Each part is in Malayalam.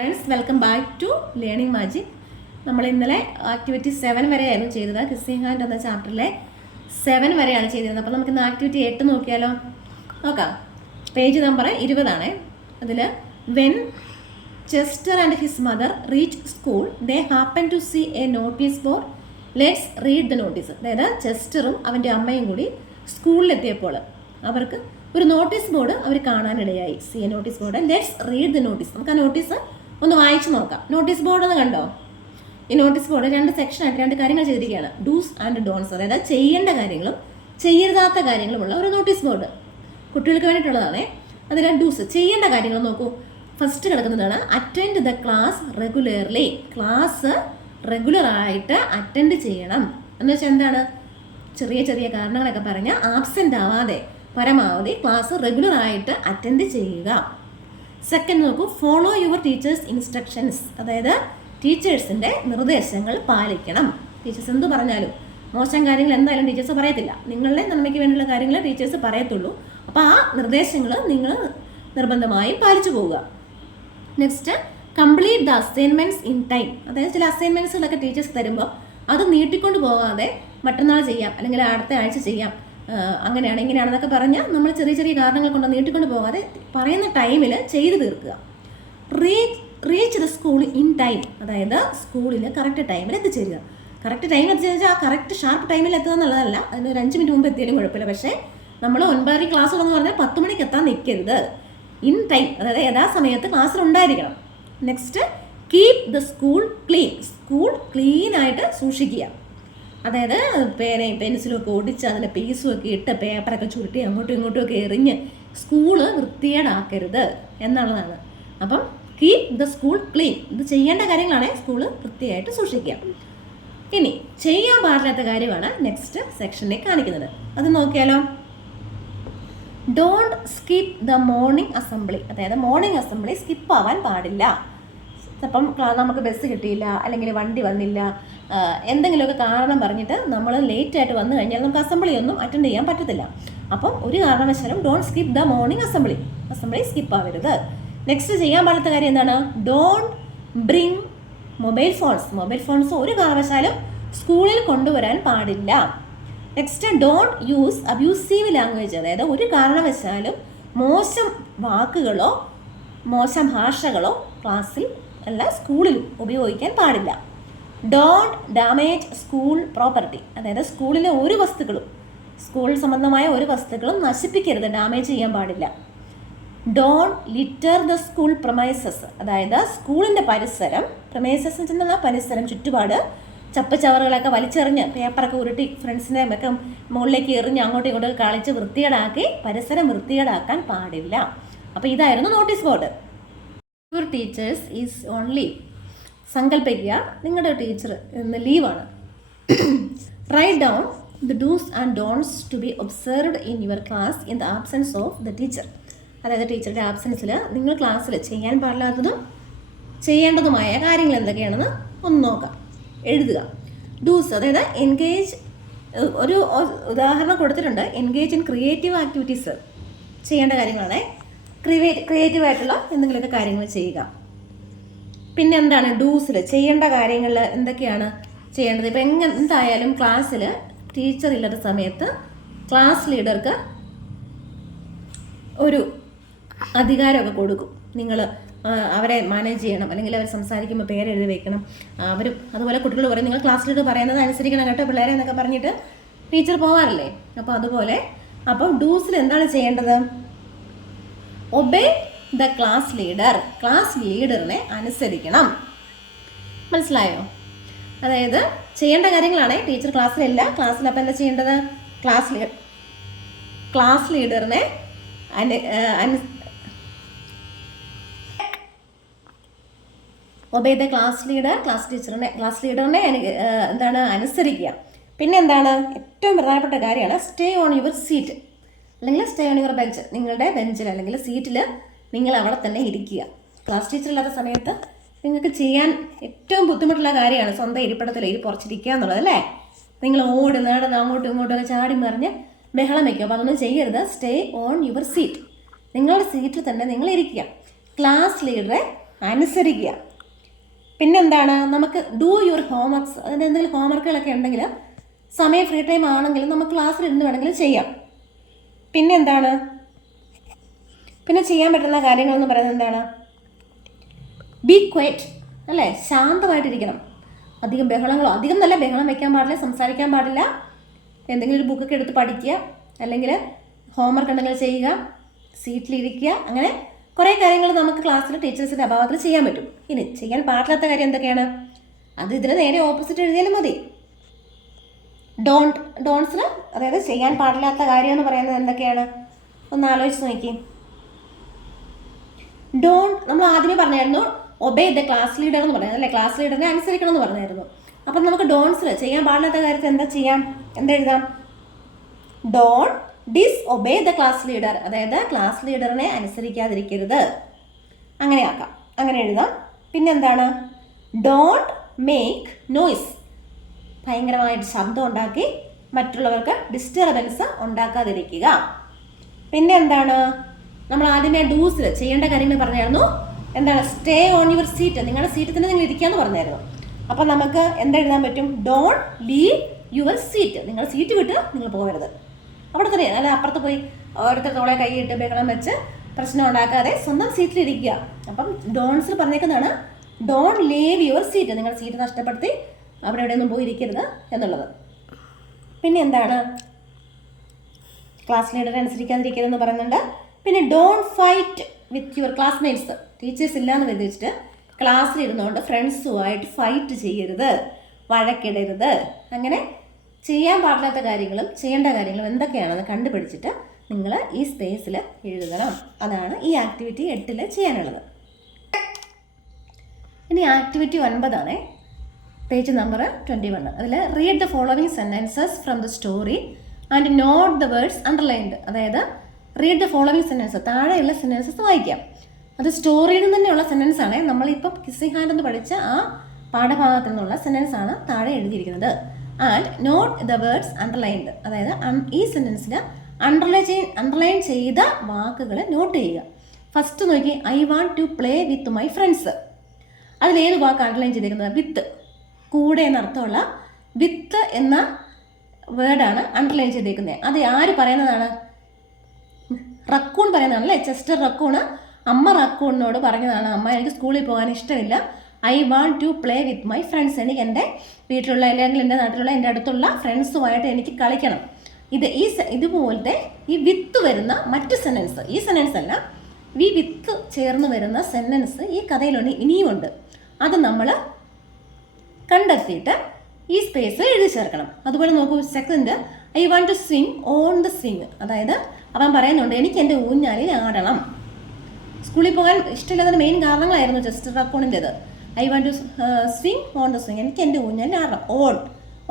Friends, welcome back to learning magic. നമ്മൾ ഇന്നലെ ആക്ടിവിറ്റി 7 വരെയായിരുന്നു ചെയ്തത്. കിസ്സിംഗ് ഹാൻഡ് എന്ന ചാപ്റ്ററിലെ 7 വരെയാണ് ചെയ്തിരുന്നത്. അപ്പോൾ നമുക്ക് ഇന്ന് ആക്ടിവിറ്റി 8 നോക്കിയാലോ? നോക്കാം. പേജ് നമ്പർ 20 ആണ്. അതിൽ when Chester and his mother reach school they happen to see a notice board. Let's read the notice. അതായത് ചെസ്റ്ററും അവൻ്റെ അമ്മയും കൂടി സ്കൂളിലെത്തിയപ്പോൾ അവർക്ക് ഒരു നോട്ടീസ് ബോർഡ് അവർ കാണാനിടയായി. C A notice board. Let's read the notice. നമുക്ക് ആ നോട്ടീസ് ഒന്ന് വായിച്ചു നോക്കാം. നോട്ടീസ് ബോർഡ് ഒന്ന് കണ്ടോ? ഈ നോട്ടീസ് ബോർഡ് 2 സെക്ഷനായിട്ട് 2 കാര്യങ്ങൾ ചെയ്തിരിക്കുകയാണ്. ഡൂസ് ആൻഡ് ഡോൺസ്, അതായത് ചെയ്യേണ്ട കാര്യങ്ങളും ചെയ്യരുതാത്ത കാര്യങ്ങളുമുള്ള ഒരു നോട്ടീസ് ബോർഡ്. കുട്ടികൾക്ക് വേണ്ടിയിട്ടുള്ളതാണേ. അതിൽ ഡൂസ്, ചെയ്യേണ്ട കാര്യങ്ങൾ നോക്കൂ. ഫസ്റ്റ് കിടക്കുന്നതാണ് attend the class regularly. Class റെഗുലറായിട്ട് അറ്റൻഡ് ചെയ്യണം എന്ന് വെച്ചാൽ എന്താണ്? ചെറിയ ചെറിയ കാരണങ്ങളൊക്കെ പറഞ്ഞാൽ ആബ്സെൻ്റ് ആവാതെ പരമാവധി ക്ലാസ് റെഗുലറായിട്ട് അറ്റൻഡ് ചെയ്യുക. സെക്കൻഡ് നോക്കൂ, ഫോളോ യുവർ ടീച്ചേഴ്സ് ഇൻസ്ട്രക്ഷൻസ്. അതായത് ടീച്ചേഴ്സിൻ്റെ നിർദ്ദേശങ്ങൾ പാലിക്കണം. ടീച്ചേഴ്സ് എന്ത് പറഞ്ഞാലും മോശം കാര്യങ്ങൾ എന്തായാലും ടീച്ചേഴ്സ് പറയത്തില്ല. നിങ്ങളുടെ നന്മയ്ക്ക് വേണ്ടിയുള്ള കാര്യങ്ങൾ ടീച്ചേഴ്സ് പറയത്തുള്ളൂ. അപ്പോൾ ആ നിർദ്ദേശങ്ങൾ നിങ്ങൾ നിർബന്ധമായും പാലിച്ചു പോവുക. Next, complete the assignments in time. അതായത് ചില അസൈൻമെൻറ്റ്സുകളൊക്കെ ടീച്ചേഴ്സ് തരുമ്പോൾ അത് നീട്ടിക്കൊണ്ട് പോകാതെ മറ്റന്നാൾ ചെയ്യാം അല്ലെങ്കിൽ അടുത്ത ആഴ്ച ചെയ്യാം, അങ്ങനെയാണ് ഇങ്ങനെയാണെന്നൊക്കെ പറഞ്ഞാൽ നമ്മൾ ചെറിയ ചെറിയ കാരണങ്ങൾ കൊണ്ട് നീട്ടിക്കൊണ്ട് പോകാതെ പറയുന്ന ടൈമിൽ ചെയ്തു തീർക്കുക. Reach the school in time. അതായത് സ്കൂളിൽ കറക്റ്റ് ടൈമിൽ എത്തിച്ചേരുക. കറക്റ്റ് ടൈമിൽ എത്തിച്ചേച്ചാൽ ആ കറക്റ്റ് ഷാർപ്പ് ടൈമിൽ എത്തുക എന്നുള്ളതല്ല. അതിന് ഒരു 5 മിനിറ്റ് മുമ്പ് എത്തിയാലും കുഴപ്പമില്ല. പക്ഷേ നമ്മൾ 9:30 ക്ലാസ് എന്ന് പറഞ്ഞാൽ 10 മണിക്ക് എത്താൻ നിൽക്കരുത്. ഇൻ ടൈം, അതായത് യഥാസമയത്ത് ക്ലാസ്സിൽ ഉണ്ടായിരിക്കണം. Next, keep the school clean. School ക്ലീനായിട്ട് സൂക്ഷിക്കുക. അതായത് പേനയും പെൻസിലും ഒക്കെ ഒടിച്ച് അതിൻ്റെ പീസും ഒക്കെ ഇട്ട് പേപ്പറൊക്കെ ചുരുട്ടി അങ്ങോട്ടും ഇങ്ങോട്ടും ഒക്കെ എറിഞ്ഞ് സ്കൂള് വൃത്തികേടാക്കരുത് എന്നുള്ളതാണ്. അപ്പം കീപ് ദ സ്കൂൾ ക്ലീൻ. ഇത് ചെയ്യേണ്ട കാര്യങ്ങളാണ്. സ്കൂള് വൃത്തിയായിട്ട് സൂക്ഷിക്കുക. ഇനി ചെയ്യാൻ പാടില്ലാത്ത കാര്യമാണ് നെക്സ്റ്റ് സെക്ഷനിൽ കാണിക്കുന്നത്. അത് നോക്കിയാലോ? Don't skip the morning assembly. അതായത് മോർണിംഗ് അസംബ്ലി സ്കിപ്പ് ആവാൻ പാടില്ല. അപ്പം നമുക്ക് ബസ് കിട്ടിയില്ല അല്ലെങ്കിൽ വണ്ടി വന്നില്ല, എന്തെങ്കിലുമൊക്കെ കാരണം പറഞ്ഞിട്ട് നമ്മൾ ലേറ്റായിട്ട് വന്നു കഴിഞ്ഞാൽ നമുക്ക് അസംബ്ലി ഒന്നും അറ്റൻഡ് ചെയ്യാൻ പറ്റത്തില്ല. അപ്പം ഒരു കാരണവശാലും don't skip the morning assembly. Assembly skip ആവരുത്. നെക്സ്റ്റ് ചെയ്യാൻ പാടാത്ത കാര്യം എന്താണ്? Don't bring mobile phones. Mobile phones ഒരു കാരണവശാലും സ്കൂളിൽ കൊണ്ടുവരാൻ പാടില്ല. Next, don't use abusive language. അതായത് ഒരു കാരണവശാലും മോശം വാക്കുകളോ മോശം ഭാഷകളോ ക്ലാസ്സിൽ അല്ല സ്കൂളിലും ഉപയോഗിക്കാൻ പാടില്ല. Don't damage school property. അതായത് സ്കൂളിലെ ഒരു വസ്തുക്കളും സ്കൂൾ സംബന്ധമായ ഒരു വസ്തുക്കളും നശിപ്പിക്കരുത്, ഡാമേജ് ചെയ്യാൻ പാടില്ല. Don't litre the school premises. അതായത് സ്കൂളിൻ്റെ പരിസരം, പ്രമൈസസ് എന്നുള്ള പരിസരം, ചുറ്റുപാട് ചപ്പുചവറുകളൊക്കെ വലിച്ചെറിഞ്ഞ് പേപ്പറൊക്കെ ഉരുട്ടി ഫ്രണ്ട്സിനെ ഒക്കെ മുകളിലേക്ക് എറിഞ്ഞ് അങ്ങോട്ടും ഇങ്ങോട്ടും കളിച്ച് വൃത്തികേടാക്കി പരിസരം വൃത്തികേടാക്കാൻ പാടില്ല. അപ്പോൾ ഇതായിരുന്നു notice board. Your teachers is on leave. സങ്കല്പിക്കുക, നിങ്ങളുടെ ടീച്ചർ ഇന്ന് ലീവാണ്. Write down the dos and don'ts to be observed in your class in the absence of the teacher. അതായത് ടീച്ചറുടെ ആബ്സെൻസിൽ നിങ്ങൾ ക്ലാസ്സിൽ ചെയ്യാൻ പാടില്ലാത്തതും ചെയ്യേണ്ടതുമായ കാര്യങ്ങൾ എന്തൊക്കെയാണെന്ന് ഒന്ന് നോക്കാം, എഴുതുക. ഡൂസ്, അതായത് എൻഗേജ്, ഒരു ഉദാഹരണം കൊടുത്തിട്ടുണ്ട്. എൻഗേജ് ഇൻ ക്രിയേറ്റീവ് ആക്ടിവിറ്റീസ് ചെയ്യേണ്ട കാര്യങ്ങളാണ്. ക്രിയേറ്റീവായിട്ടുള്ള എന്തെങ്കിലുമൊക്കെ കാര്യങ്ങൾ ചെയ്യുക. പിന്നെ എന്താണ് ഡൂസിൽ ചെയ്യേണ്ട കാര്യങ്ങൾ എന്തൊക്കെയാണ് ചെയ്യേണ്ടത്? ഇപ്പം എന്തായാലും ക്ലാസ്സിൽ ടീച്ചർ ഇല്ലാത്ത സമയത്ത് ക്ലാസ് ലീഡർക്ക് ഒരു അധികാരമൊക്കെ കൊടുക്കും. നിങ്ങൾ അവരെ മാനേജ് ചെയ്യണം, അല്ലെങ്കിൽ അവർ സംസാരിക്കുമ്പോൾ പേരെഴുതി വെക്കണം. അവരും അതുപോലെ കുട്ടികൾ പറയും നിങ്ങൾ ക്ലാസ് ലീഡർ പറയുന്നത് അനുസരിക്കണം കേട്ടോ പിള്ളേരെ എന്നൊക്കെ പറഞ്ഞിട്ട് ടീച്ചർ പോകാറില്ലേ? അപ്പോൾ അതുപോലെ അപ്പം ഡൂസിൽ എന്താണ് ചെയ്യേണ്ടത്? Obey the class leader. Class ലീഡറിനെ അനുസരിക്കണം. മനസ്സിലായോ? അതായത് ചെയ്യേണ്ട കാര്യങ്ങളാണ്. ടീച്ചർ ക്ലാസ്സിലില്ല, ക്ലാസ്സിൽ അപ്പം എന്താ ചെയ്യേണ്ടത്? ക്ലാസ് ലീഡറിനെ obey the class leader. Class ലീഡറിനെ എന്താണ് അനുസരിക്കുക. പിന്നെ എന്താണ് ഏറ്റവും പ്രധാനപ്പെട്ട കാര്യമാണ് സ്റ്റേ ഓൺ യുവർ സീറ്റ് അല്ലെങ്കിൽ സ്റ്റേ ഓൺ യുവർ ബെഞ്ച്. നിങ്ങളുടെ ബെഞ്ചിൽ അല്ലെങ്കിൽ സീറ്റിൽ നിങ്ങൾ അവിടെ തന്നെ ഇരിക്കുക. ക്ലാസ് ടീച്ചർ ഇല്ലാത്ത സമയത്ത് നിങ്ങൾക്ക് ചെയ്യാൻ ഏറ്റവും ബുദ്ധിമുട്ടുള്ള കാര്യമാണ് സ്വന്തം ഇരിപ്പിടത്തിൽ പുറച്ചിരിക്കുക എന്നുള്ളത്, അല്ലേ? നിങ്ങൾ ഓടി നടന്ന് അങ്ങോട്ടും ഇങ്ങോട്ടും ചാടി മറിഞ്ഞ് ബഹളം വയ്ക്കുക. അപ്പോൾ അതൊന്നും ചെയ്യരുത്. Stay on your seat. നിങ്ങളുടെ സീറ്റിൽ തന്നെ നിങ്ങൾ ഇരിക്കുക. ക്ലാസ് ലീഡറെ അനുസരിക്കുക. പിന്നെന്താണ്, നമുക്ക് ഡു യുവർ ഹോംവർക്ക്സ്, അതിൻ്റെ എന്തെങ്കിലും ഹോംവർക്കുകളൊക്കെ ഉണ്ടെങ്കിൽ സമയം ഫ്രീ ടൈം ആണെങ്കിൽ നമുക്ക് ക്ലാസ്സിൽ ഇരുന്ന് വേണമെങ്കിലും ചെയ്യാം. പിന്നെന്താണ്, പിന്നെ ചെയ്യാൻ പറ്റുന്ന കാര്യങ്ങളെന്ന് പറയുന്നത് എന്താണ്, ബി ക്വയറ്റ്, അല്ലേ, ശാന്തമായിട്ടിരിക്കണം. അധികം ബഹളങ്ങളോ, അധികം നല്ല ബഹളം വയ്ക്കാൻ പാടില്ല, സംസാരിക്കാൻ പാടില്ല. എന്തെങ്കിലും ഒരു ബുക്കൊക്കെ എടുത്ത് പഠിക്കുക, അല്ലെങ്കിൽ ഹോംവർക്ക് ഉണ്ടെങ്കിൽ ചെയ്യുക, സീറ്റിലിരിക്കുക. അങ്ങനെ കുറേ കാര്യങ്ങൾ നമുക്ക് ക്ലാസ്സിൽ ടീച്ചേഴ്സിൻ്റെ അഭാവത്തിൽ ചെയ്യാൻ പറ്റും. ഇനി ചെയ്യാൻ പാടില്ലാത്ത കാര്യം എന്തൊക്കെയാണ്, അത് ഇതിന് നേരെ ഓപ്പോസിറ്റ് എഴുതിയാലും മതി. ഡോൺസിന്, അതായത് ചെയ്യാൻ പാടില്ലാത്ത കാര്യം എന്ന് പറയുന്നത് എന്തൊക്കെയാണ്, ഒന്ന് ആലോചിച്ച് നോക്കി. നമ്മൾ ആദ്യമേ പറഞ്ഞായിരുന്നു ഒബേ ദ ക്ലാസ് ലീഡർ എന്ന് പറയുന്നത്, അല്ലേ, ക്ലാസ് ലീഡറിനെ അനുസരിക്കണം എന്ന് പറഞ്ഞായിരുന്നു. അപ്പം നമുക്ക് ഡോൺസിൽ ചെയ്യാൻ പാടില്ലാത്ത കാര്യത്തിൽ എന്തെഴുതാം, ഡോണ്ട് ഡിസ്ഒബേ ദ ക്ലാസ് ലീഡർ, അതായത് ക്ലാസ് ലീഡറിനെ അനുസരിക്കാതിരിക്കരുത്, അങ്ങനെ ആക്കാം, അങ്ങനെ എഴുതാം. പിന്നെന്താണ്, ഡോണ്ട് മേക്ക് നോയ്സ്, ഭയങ്കരമായിട്ട് ശബ്ദം ഉണ്ടാക്കി മറ്റുള്ളവർക്ക് ഡിസ്റ്റർബൻസ് ഉണ്ടാക്കാതിരിക്കുക. പിന്നെ എന്താണ്, നമ്മൾ ആദ്യമേ ഡൂസിൽ ചെയ്യേണ്ട കാര്യങ്ങൾ പറഞ്ഞായിരുന്നു. എന്താണ്, സ്റ്റേ ഓൺ യുവർ സീറ്റ്, നിങ്ങളുടെ സീറ്റിൽ തന്നെ നിങ്ങൾ ഇരിക്കാമെന്ന് പറഞ്ഞായിരുന്നു. അപ്പം നമുക്ക് എന്തെഴുതാൻ പറ്റും, ഡോണ്ട് ലീവ് യുവർ സീറ്റ്, നിങ്ങൾ സീറ്റ് വിട്ട് നിങ്ങൾ പോകരുത്, അവിടെ തന്നെ, അല്ല അപ്പുറത്ത് പോയി ഓരോരുത്തർ തോളെ കൈയിട്ട് ബഹളം വെച്ച് പ്രശ്നം ഉണ്ടാക്കാതെ സ്വന്തം സീറ്റിലിരിക്കുക. അപ്പം ഡോൺസിൽ പറഞ്ഞേക്കുന്നതാണ് ഡോണ്ട് ലീവ് യുവർ സീറ്റ്, നിങ്ങൾ സീറ്റ് നഷ്ടപ്പെടുത്തി അവിടെ എവിടെയൊന്നും പോയിരിക്കരുത് എന്നുള്ളത്. പിന്നെ എന്താണ്, ക്ലാസ് ലീഡറെ അനുസരിക്കാതിരിക്കരുതെന്ന് പറയുന്നുണ്ട്. പിന്നെ don't fight with your classmates, teachers ഇല്ലയെന്ന് വിചാരിച്ചിട്ട് ക്ലാസ്സിലിരുന്നുകൊണ്ട് ഫ്രണ്ട്സുമായിട്ട് ഫൈറ്റ് ചെയ്യരുത്, വഴക്കിടരുത്. അങ്ങനെ ചെയ്യാൻ പാടില്ലാത്ത കാര്യങ്ങളും ചെയ്യേണ്ട കാര്യങ്ങളും എന്തൊക്കെയാണെന്ന് കണ്ടുപിടിച്ചിട്ട് നിങ്ങൾ ഈ സ്പേസിൽ എഴുതണം. അതാണ് ഈ ആക്ടിവിറ്റി 8 ചെയ്യാനുള്ളത്. ഇനി ആക്ടിവിറ്റി 9 പേജ് നമ്പർ 21. അതിൽ read the following sentences from the story and note the words underlined. അതായത് റീഡ് ദ ഫോളോവിങ് സെൻറ്റൻസ്, താഴെയുള്ള സെൻറ്റൻസസ് വായിക്കാം. അത് സ്റ്റോറിയിൽ നിന്ന് തന്നെയുള്ള സെൻറ്റൻസ് ആണ്. നമ്മളിപ്പം കിസ്സിംഗ് ഹാൻഡ് എന്ന് പഠിച്ച ആ പാഠഭാഗത്തിൽ നിന്നുള്ള സെൻറ്റൻസ് ആണ് താഴെ എഴുതിയിരിക്കുന്നത്. And note the words underlined, അതായത് ഈ സെൻറ്റൻസിൽ അണ്ടർലൈൻ ചെയ്ത വാക്കുകൾ നോട്ട് ചെയ്യുക. ഫസ്റ്റ് നോക്കി, I want to play with my friends. അതിലേത് വാക്ക് അണ്ടർലൈൻ ചെയ്തിരിക്കുന്നത്, വിത്ത്, കൂടെ എന്നർത്ഥമുള്ള വിത്ത് എന്ന വേർഡാണ് അണ്ടർലൈൻ ചെയ്തിരിക്കുന്നത്. അത് ആര് പറയുന്നതാണ്, റക്കൂൺ പറയുന്നതാണ്, അല്ലേ, ചെസ്റ്റർ റക്കൂണ് അമ്മ റക്കൂണിനോട് പറഞ്ഞതാണ്, അമ്മ എനിക്ക് സ്കൂളിൽ പോകാൻ ഇഷ്ടമില്ല, I want to play with my friends, എനിക്ക് എൻ്റെ വീട്ടിലുള്ള അല്ലെങ്കിൽ എൻ്റെ നാട്ടിലുള്ള എൻ്റെ അടുത്തുള്ള ഫ്രണ്ട്സുമായിട്ട് എനിക്ക് കളിക്കണം. ഇതുപോലത്തെ ഈ വിത്ത് വരുന്ന മറ്റ് സെൻറ്റൻസ്, ഈ സെൻറ്റൻസ് അല്ല, ഈ വിത്ത് ചേർന്ന് വരുന്ന സെൻറ്റൻസ് ഈ കഥയിലുണ്ട്, ഇനിയുമുണ്ട്. അത് നമ്മൾ കണ്ടെത്തിയിട്ട് ഈ സ്പേസ് എഴുതി ചേർക്കണം. അതുപോലെ നോക്കൂ, second, I want to swing on the swing, അതായത് അവൻ പറയുന്നുണ്ട് എനിക്ക് എൻ്റെ ഊഞ്ഞാലിൽ ആടണം. സ്കൂളിൽ പോകാൻ ഇഷ്ടമില്ലാത്ത മെയിൻ കാരണങ്ങളായിരുന്നു ചെസ്റ്റർ റക്കൂണിൻ്റെത്. I want to swing on the swing, എനിക്ക് എൻ്റെ ഊഞ്ഞാലിൽ ആടണം.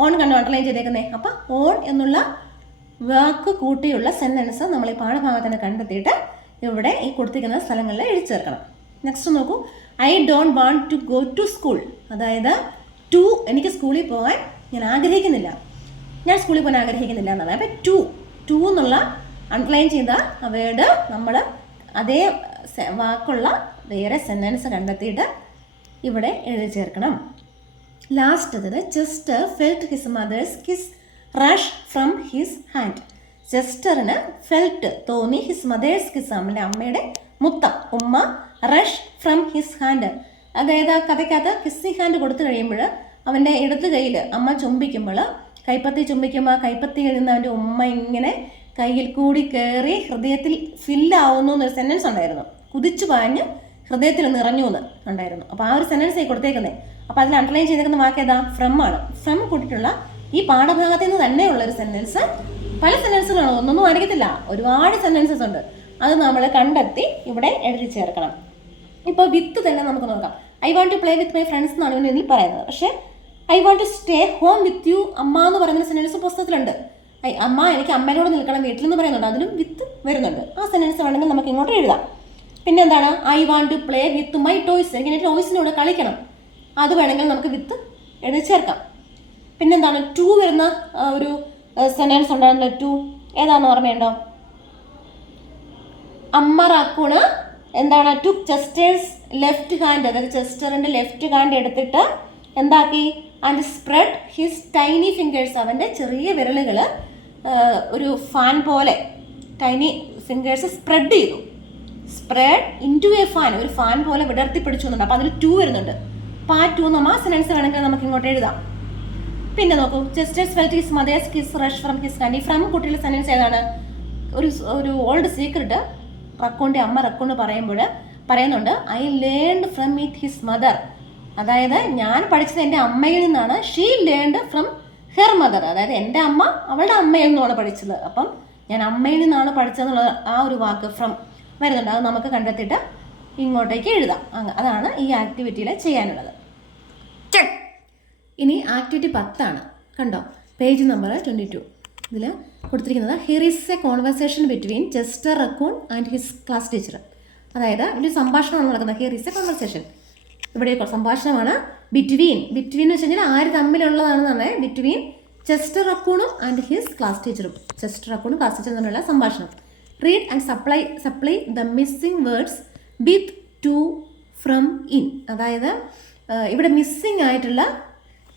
ഓൺ കണ്ടു അണ്ടർലൈൻ ചെയ്തേക്കുന്നേ. അപ്പം ഓൺ എന്നുള്ള വാക്ക് കൂട്ടിയുള്ള സെൻറ്റൻസ് നമ്മൾ ഈ പാഠഭാഗത്തിന് കണ്ടെത്തിയിട്ട് ഇവിടെ ഈ കൊടുത്തിരിക്കുന്ന സ്ഥലങ്ങളിൽ എഴുതി ചേർക്കണം. നെക്സ്റ്റ് നോക്കൂ, I don't want to go to school, അതായത് എനിക്ക് സ്കൂളിൽ പോകാൻ ഞാൻ ആഗ്രഹിക്കുന്നില്ല, ഞാൻ സ്കൂളിൽ പോകാൻ ആഗ്രഹിക്കുന്നില്ല എന്നാണ്. അപ്പം ടു എന്നുള്ള അണ്ടർലൈൻ ചെയ്ത വേർഡ് നമ്മൾ അതേ വാക്കുള്ള വേറെ സെൻറ്റൻസ് കണ്ടെത്തിയിട്ട് ഇവിടെ എഴുതി ചേർക്കണം. Last, Chester felt his mother's kiss rush from his hand. ചെസ്റ്ററിന് ഫെൽറ്റ് തോന്നി, ഹിസ് മദേഴ്സ് കിസ്, അമ്മയുടെ മുത്തം, ഉമ്മ, റഷ് ഫ്രം ഹിസ് ഹാൻഡ്, അതായത് ആ കഥയ്ക്കകത്ത് കിസ്സിങ് ഹാൻഡ് കൊടുത്തു കഴിയുമ്പോൾ അവൻ്റെ ഇടത് കയ്യിൽ അമ്മ ചുംബിക്കുമ്പോൾ, കൈപ്പത്തി ചുംബിക്കുമ്പോൾ ആ കൈപ്പത്തിയിൽ നിന്ന് അവൻ്റെ ഉമ്മ ഇങ്ങനെ കയ്യിൽ കൂടി കയറി ഹൃദയത്തിൽ ഫില്ലാവുന്നു എന്നൊരു സെൻറ്റൻസ് ഉണ്ടായിരുന്നു. കുതിച്ചു പാഞ്ഞ് ഹൃദയത്തിൽ നിറഞ്ഞു എന്ന് ഉണ്ടായിരുന്നു. അപ്പോൾ ആ ഒരു സെൻറ്റൻസ് കൊടുത്തേക്കുന്നത്. അപ്പോൾ അതിൽ അണ്ടർലൈൻ ചെയ്തേക്കുന്ന വാക്ക് ഏതാ, ഫ്രം ആണ്. ഫ്രം കൂട്ടിയിട്ടുള്ള ഈ പാഠഭാഗത്തിൽ നിന്ന് തന്നെയുള്ള ഒരു സെൻറ്റൻസ്, പല സെൻറ്റൻസുകളാണ്, ഒന്നൊന്നും അറിയത്തില്ല, ഒരുപാട് സെൻറ്റൻസസ് ഉണ്ട്. അത് നമ്മൾ കണ്ടെത്തി ഇവിടെ എഴുതി ചേർക്കണം. ഇപ്പോൾ വിത്ത് തന്നെ നമുക്ക് നോക്കാം. I want to play with my friends എന്നാണ് ഇവന് പറയുന്നത്. പക്ഷേ I want to stay home with you അമ്മ എന്ന് പറയുന്ന സെൻറ്റൻസ് പുസ്തകത്തിലുണ്ട്. അമ്മ എനിക്ക് അമ്മേനോട് നിൽക്കണം വീട്ടിലെന്ന് പറയുന്നുണ്ട്, അതിലും വിത്ത് വരുന്നുണ്ട്. ആ സെൻറ്റൻസ് വേണമെങ്കിൽ നമുക്ക് ഇങ്ങോട്ട് എഴുതാം. പിന്നെ എന്താണ്, I want to play with my toys, എനിക്ക് എൻ്റെ ടോയ്സിനോട് കളിക്കണം, അത് വേണമെങ്കിൽ നമുക്ക് വിത്ത് എഴുതി ചേർക്കാം. പിന്നെന്താണ്, ടു വരുന്ന ഒരു സെൻറ്റൻസ് ഉണ്ടായിരുന്നല്ലോ, ടു ഏതാണെന്ന് ഓർമ്മയുണ്ടോ, അമ്മ റാക്കൂണ് എന്താണ് ടു ചെസ്റ്റേഴ്സ് ലെഫ്റ്റ് ഹാൻഡ്, അതായത് ചെസ്റ്ററിൻ്റെ ലെഫ്റ്റ് ഹാൻഡ് എടുത്തിട്ട് എന്താക്കി and spread his tiny fingers, അവൻ്റെ ചെറിയ വിരലുകൾ ഒരു ഫാൻ പോലെ ടൈനി ഫിംഗേഴ്സ് സ്പ്രെഡ് ചെയ്തു. Spread into a fan, ഒരു ഫാൻ പോലെ വിടർത്തി പിടിച്ചുന്നുണ്ട്. അപ്പോൾ അതിൽ ടു വരുന്നുണ്ട്. അപ്പോൾ ആ ടു നമ്മൾ സെനൻസ് വേണമെങ്കിൽ നമുക്ക് ഇങ്ങോട്ട് എഴുതാം. പിന്നെ നോക്കൂ, Chester's felt his mother's kiss rush from his hand. ഈ ഫ്രം കുട്ടിയുടെ സെനൻസ് ഏതാണ്? ഒരു ഓൾഡ് സീക്രട്ട് റക്കോൻ്റെ അമ്മ റക്കോണ്ട് പറയുന്നുണ്ട് I learned from it his mother. അതായത് ഞാൻ പഠിച്ചത് എൻ്റെ അമ്മയിൽ നിന്നാണ്. She learned from her mother, അതായത് എൻ്റെ അമ്മ അവളുടെ അമ്മയിൽ നിന്നാണ് പഠിച്ചത്. അപ്പം ഞാൻ അമ്മയിൽ നിന്നാണ് പഠിച്ചതെന്നുള്ള ആ ഒരു വാക്ക് ഫ്രം വരുന്നുണ്ട്. അത് നമുക്ക് കണ്ടെത്തിയിട്ട് ഇങ്ങോട്ടേക്ക് എഴുതാം. അതാണ് ഈ ആക്ടിവിറ്റിയിൽ ചെയ്യാനുള്ളത്. ഇനി ആക്ടിവിറ്റി 10 കണ്ടോ, പേജ് നമ്പർ 22. ഇതിൽ കൊടുത്തിരിക്കുന്നത് here is A conversation between Chester raccoon and his class teacher. അതായത് ഒരു സംഭാഷണമാണ് നടക്കുന്നത്. ഹിയർ ഈസ് എ കോൺവെർസേഷൻ, ഇവിടെ സംഭാഷണമാണ്. ബിറ്റ്വീൻ എന്ന് വെച്ച് കഴിഞ്ഞാൽ ആര് തമ്മിലുള്ളതാണെന്നാണ്. ബിറ്റ്വീൻ ചെസ്റ്റർ റക്കൂണും ആൻഡ് ഹിസ് ക്ലാസ് ടീച്ചറും. ചെസ്റ്റർ റക്കൂണും ക്ലാസ് ടീച്ചറും തമ്മിലുള്ള സംഭാഷണം. Read and supply the missing words with to from in. അതായത് ഇവിടെ മിസ്സിംഗ് ആയിട്ടുള്ള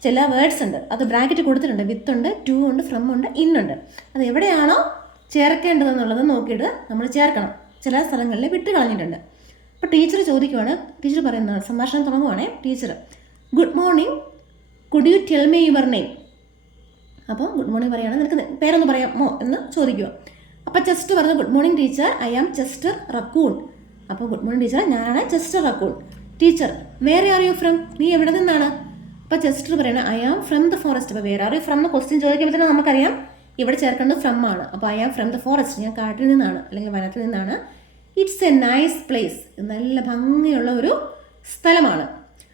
ചില വേർഡ്സ് ഉണ്ട്, അത് ബ്രാക്കറ്റ് കൊടുത്തിട്ടുണ്ട്. വിത്ത് ഉണ്ട്, ടു ഉണ്ട്, ഫ്രം ഉണ്ട്, ഇൻ ഉണ്ട്. അത് എവിടെയാണോ ചേർക്കേണ്ടതെന്നുള്ളത് നോക്കിയിട്ട് നമ്മൾ ചേർക്കണം. ചില സ്ഥലങ്ങളിൽ വിട്ട് കളഞ്ഞിട്ടുണ്ട്. അപ്പോൾ ടീച്ചർ ചോദിക്കുവാണ്, ടീച്ചർ പറയുന്നതാണ്, സംഭാഷണം തുടങ്ങുവാണേ. Teacher good morning, could you tell me your name. അപ്പോൾ ഗുഡ് മോർണിംഗ് പറയുകയാണ്, നിനക്ക് പേരൊന്ന് പറയാമോ എന്ന് ചോദിക്കുക. അപ്പോൾ ചെസ്റ്റർ പറഞ്ഞു good morning teacher, I am Chester raccoon. അപ്പോൾ ഗുഡ് മോർണിംഗ് ടീച്ചർ, ഞാനാണ് Chester raccoon. Teacher where are you from, നീ എവിടെ നിന്നാണ്? അപ്പോൾ ചെസ്റ്റർ പറയുന്നത് I am from the forest. അപ്പോൾ വേർ ആർ യു ഫ്രം എന്ന് ക്വസ്റ്റ്യൻ ചോദിക്കുമ്പോൾ തന്നെ നമുക്കറിയാം ഇവിടെ ചേർക്കേണ്ടത് ഫ്രം ആണ്. അപ്പോൾ I am from the forest, ഞാൻ കാട്ടിൽ നിന്നാണ് അല്ലെങ്കിൽ വനത്തിൽ നിന്നാണ്. ഇറ്റ്സ് എ നൈസ് പ്ലേസ്, നല്ല ഭംഗിയുള്ള ഒരു സ്ഥലമാണ്.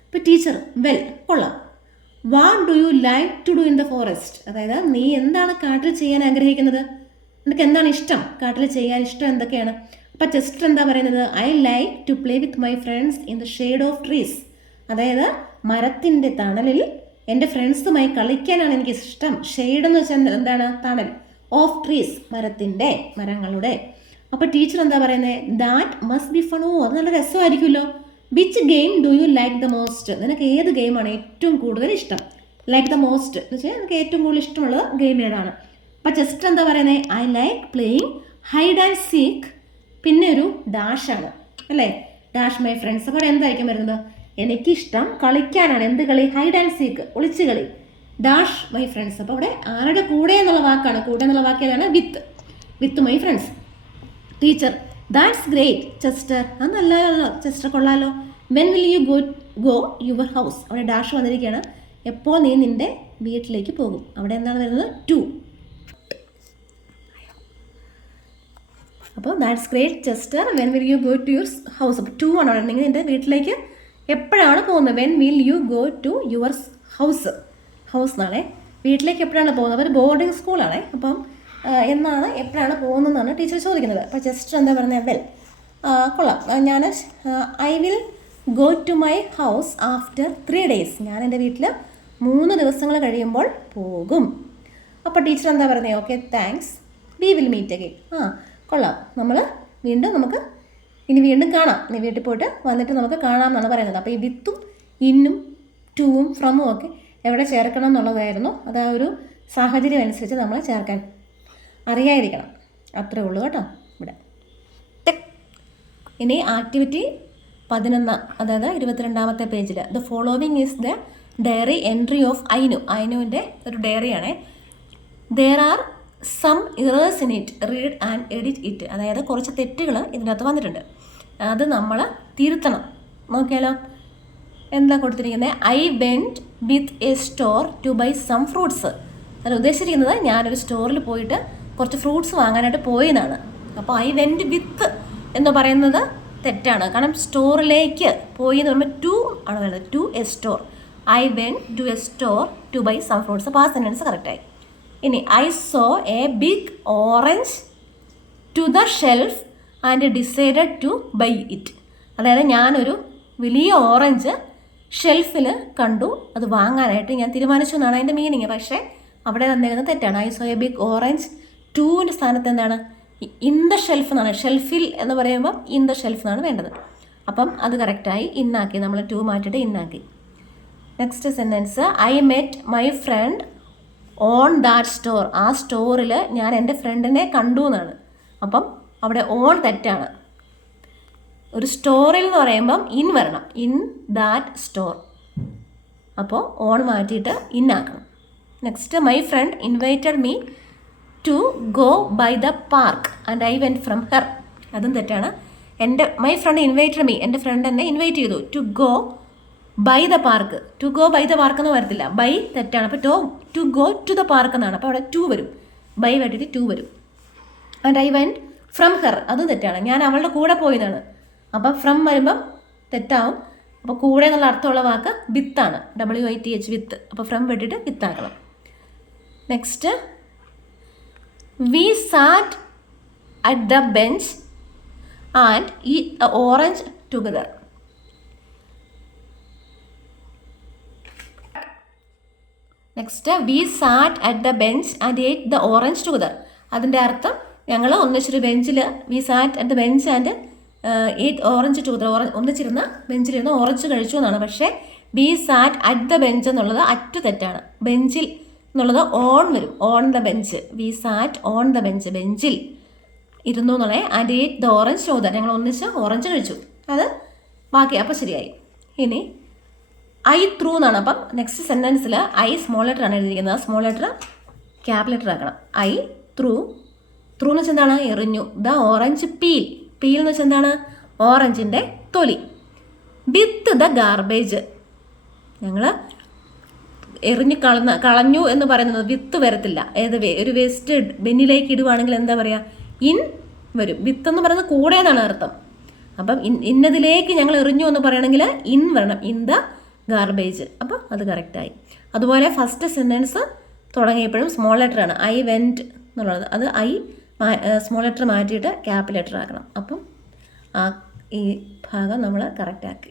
ഇപ്പോൾ ടീച്ചർ വെൽ, കൊള്ളാം. What do you like to do in the forest, അതായത് നീ എന്താണ് കാട്ടിൽ ചെയ്യാൻ ആഗ്രഹിക്കുന്നത്, നിനക്ക് എന്താണ് ഇഷ്ടം, കാട്ടിൽ ചെയ്യാൻ ഇഷ്ടം എന്തൊക്കെയാണ്? അപ്പോൾ ചെസ്റ്റർ എന്താ പറയുന്നത്, I like to play with my friends in the shade of trees. അതായത് മരത്തിൻ്റെ തണലിൽ എൻ്റെ ഫ്രണ്ട്സുമായി കളിക്കാനാണ് എനിക്കിഷ്ടം. ഷെയ്ഡ് എന്ന് വെച്ചാൽ എന്താണ്, തണൽ. ഓഫ് ട്രീസ്, മരങ്ങളുടെ. അപ്പോൾ ടീച്ചർ എന്താ പറയുന്നത്, that must be fun. Oh, അത് നല്ല രസമായിരിക്കുമല്ലോ. Which game do you like the most, നിനക്ക് ഏത് ഗെയിമാണ് ഏറ്റവും കൂടുതൽ ഇഷ്ടം? ലൈക്ക് ദ മോസ്റ്റ് എന്ന് വെച്ചാൽ നിനക്ക് ഏറ്റവും കൂടുതൽ ഇഷ്ടമുള്ള ഗെയിം ഏതാണ്? അപ്പോൾ ചെസ്റ്റർ എന്താ പറയുന്നത്, I like playing hide and seek. പിന്നെ ഒരു ഡാഷാണ് അല്ലേ, ഡാഷ് മൈ ഫ്രണ്ട്സ്. അപ്പോൾ എന്തായിരിക്കും വരുന്നത്, എനിക്കിഷ്ടം കളിക്കാനാണ്. എന്ത് കളി? ഹൈഡ് ആൻഡ് സീക്ക്, ഒളിച്ച് കളി. Dash my friends. അപ്പോൾ അവിടെ ആരുടെ കൂടെ എന്നുള്ള വാക്കാണ്. കൂടെ എന്നുള്ള വാക്ക് ഏതാണ്? വിത്ത് my friends. Teacher that's great Chester, അത് നല്ലതാണല്ലോ ചെസ്റ്റർ, കൊള്ളാലോ. When will you go your house. അവിടെ ഡാഷ് വന്നിരിക്കുകയാണ്. എപ്പോൾ നീ നിൻ്റെ വീട്ടിലേക്ക് പോകും. അവിടെ എന്താണ് വരുന്നത്? ടു. അപ്പോൾ that's great Chester, when will you go to your house. അപ്പോൾ ടു ആണ് അവിടെ. നിങ്ങൾ നിൻ്റെ വീട്ടിലേക്ക് എപ്പോഴാണ് പോകുന്നത്? When will you go to your house എന്നാണേ, വീട്ടിലേക്ക് എപ്പോഴാണ് പോകുന്നത്? ഒരു ബോർഡിംഗ് സ്കൂളാണേ. അപ്പം എപ്പോഴാണ് പോകുന്നതെന്നാണ് ടീച്ചർ ചോദിക്കുന്നത്. അപ്പോൾ ചെസ്റ്റർ എന്താ പറയുന്നത്, വെൽ, കൊള്ളാം, I will go to my house after 3 days. ഞാൻ എൻ്റെ വീട്ടിൽ 3 ദിവസങ്ങൾ കഴിയുമ്പോൾ പോകും. അപ്പോൾ ടീച്ചർ എന്താ പറയുന്നത്, okay thanks, we will meet again. കൊള്ളാം, നമുക്ക് വീണ്ടും കാണാം. ഇനി വീട്ടിൽ പോയിട്ട് വന്നിട്ട് നമുക്ക് കാണാം എന്നാണ് പറയുന്നത്. അപ്പോൾ ഈ വിത്തും ഇന്നും ടൂവും ഫ്രമും ഒക്കെ എവിടെ ചേർക്കണം എന്നുള്ളതായിരുന്നു. അത് ആ ഒരു സാഹചര്യം അനുസരിച്ച് നമ്മൾ ചേർക്കാൻ അറിയാതിരിക്കണം, അത്രേ ഉള്ളൂ കേട്ടോ ഇവിടെ. ഇനി ആക്ടിവിറ്റി 11, അതായത് 22ാമത്തെ പേജിൽ the following is the diary entry of ഐനുവിൻ്റെ ഒരു ഡയറിയാണേ. There are some errors in it, read and edit it. അതായത് കുറച്ച് തെറ്റുകൾ ഇതിനകത്ത് വന്നിട്ടുണ്ട്, അത് നമ്മൾ തിരുത്തണം. നോക്കിയാലോ, എന്താ കൊടുത്തിരിക്കുന്നത്, I went with a store to buy some fruits. അത് ഉദ്ദേശിച്ചിരിക്കുന്നത് ഞാനൊരു സ്റ്റോറിൽ പോയിട്ട് കുറച്ച് ഫ്രൂട്ട്സ് വാങ്ങാനായിട്ട് പോയെന്നാണ്. അപ്പോൾ ഐ വെൻറ്റ് വിത്ത് എന്ന് പറയുന്നത് തെറ്റാണ്, കാരണം സ്റ്റോറിലേക്ക് പോയി എന്ന് പറയുമ്പോൾ ടു ആണ് വരുന്നത്. To a store, I went to a store to buy some fruits. അപ്പോൾ ആ സെൻറ്റൻസ് കറക്റ്റായി. ഇനി I saw a big orange to the shelf and decided to buy it. അതായത് ഞാനൊരു വലിയ ഓറഞ്ച് ഷെൽഫിൽ കണ്ടു, അത് വാങ്ങാനായിട്ട് ഞാൻ തീരുമാനിച്ചു എന്നാണ് അതിൻ്റെ മീനിങ്. പക്ഷേ അവിടെ വന്നിരുന്നത് തെറ്റാണ്. I saw a big orange, ടൂവിൻ്റെ സ്ഥാനത്ത് എന്താണ്, ഇൻ ദ ഷെൽഫ് എന്നാണ്, ഷെൽഫിൽ എന്ന് പറയുമ്പോൾ ഇൻ ദ ഷെൽഫ് എന്നാണ് വേണ്ടത്. അപ്പം അത് കറക്റ്റായി, ഇന്നാക്കി, നമ്മൾ ടു മാറ്റിയിട്ട് ഇന്നാക്കി. Next sentence, I met my friend on that store. ആ സ്റ്റോറിൽ ഞാൻ എൻ്റെ ഫ്രണ്ടിനെ കണ്ടു എന്നാണ്. അപ്പം അവിടെ ഓൺ തെറ്റാണ്. ഒരു സ്റ്റോറിൽ എന്ന് പറയുമ്പം ഇൻ വരണം, ഇൻ ദാറ്റ് സ്റ്റോർ. അപ്പോൾ ഓൺ മാറ്റിയിട്ട് ഇന്നാക്കണം. Next, my friend invited me to go by the park and I went from her. അതും തെറ്റാണ്. മൈ ഫ്രണ്ട് ഇൻവൈറ്റഡ് മീ, എൻ്റെ ഫ്രണ്ട് എന്നെ ഇൻവൈറ്റ് ചെയ്തു to go by the park. To go by the park എന്ന് വരത്തില്ല, ബൈ തെറ്റാണ്. അപ്പോൾ to go to the park എന്നാണ്. അപ്പോൾ അവിടെ ടു വരും, ബൈ വേണ്ടിയിട്ട് ടു വരും. And I went from her, അതും തെറ്റാണ്. ഞാൻ അവളുടെ കൂടെ പോയതാണ്. അപ്പം ഫ്രം വരുമ്പം തെറ്റാവും. അപ്പോൾ കൂടെ എന്നുള്ള അർത്ഥമുള്ള വാക്ക് വിത്താണ്, WITH, വിത്ത്. അപ്പോൾ ഫ്രം വെട്ടിയിട്ട് വിത്താക്കണം. Next, we sat at the bench and eat a orange together. Next, we sat at the bench and eat the orange together. അതിൻ്റെ അർത്ഥം ഞങ്ങൾ ഒന്നിച്ചൊരു ബെഞ്ചിൽ, we sat at the bench and eat orange together, ഒന്നിച്ചിരുന്ന ബെഞ്ചിലിരുന്ന് ഓറഞ്ച് കഴിച്ചു എന്നാണ്. പക്ഷേ we sat at the bench എന്നുള്ളത് അറ്റ് തെറ്റാണ്. ബെഞ്ചിൽ എന്നുള്ളത് ഓൺ വരും, on the bench. We sat on the bench, ബെഞ്ചിൽ ഇരുന്നു എന്നുള്ളത്. And eat the orange together, ഞങ്ങൾ ഒന്നിച്ച് ഓറഞ്ച് കഴിച്ചു. അത് ബാക്കി, അപ്പോൾ ശരിയായി. ഇനി ഐ ത്രൂ എന്നാണ്. അപ്പം നെക്സ്റ്റ് സെൻറ്റൻസിൽ ഐ സ്മോൾ ലെറ്റർ ആണ് എഴുതിയിരിക്കുന്നത്. സ്മോൾ ലെറ്റർ ക്യാപ് ലെറ്റർ ആക്കണം. ഐ ത്രൂ, ത്രൂ എന്ന് വെച്ചാൽ എന്താണ്? എറിഞ്ഞു. ദ ഓറഞ്ച് പീൽ, പീൽ എന്ന് വെച്ചാൽ എന്താണ്? ഓറഞ്ചിൻ്റെ തൊലി. വിത്ത് ദ ഗാർബേജ്, ഞങ്ങൾ എറിഞ്ഞ് കളഞ്ഞു എന്ന് പറയുന്നത് വിത്ത് വരത്തില്ല. ഒരു വേസ്റ്റ് ബെന്നിലേക്ക് ഇടുവാണെങ്കിൽ എന്താ പറയുക? ഇൻ വരും. വിത്ത് എന്ന് പറയുന്നത് കൂടെ എന്നാണ് അർത്ഥം. അപ്പം ഇന്നതിലേക്ക് ഞങ്ങൾ എറിഞ്ഞു എന്ന് പറയണമെങ്കിൽ ഇൻ വരണം, ഇൻ ദ ഗാർബേജ്. അപ്പോൾ അത് കറക്റ്റായി. അതുപോലെ ഫസ്റ്റ് സെൻറ്റൻസ് തുടങ്ങിയപ്പോഴും സ്മോൾ ലെറ്റർ ആണ്, ഐ വെൻറ്റ് എന്നുള്ളത്. അത് ഐ സ്മോൾ ലെറ്റർ മാറ്റിയിട്ട് ക്യാപ് ലെറ്റർ ആക്കണം. അപ്പം ഈ ഭാഗം നമ്മൾ കറക്റ്റാക്കി.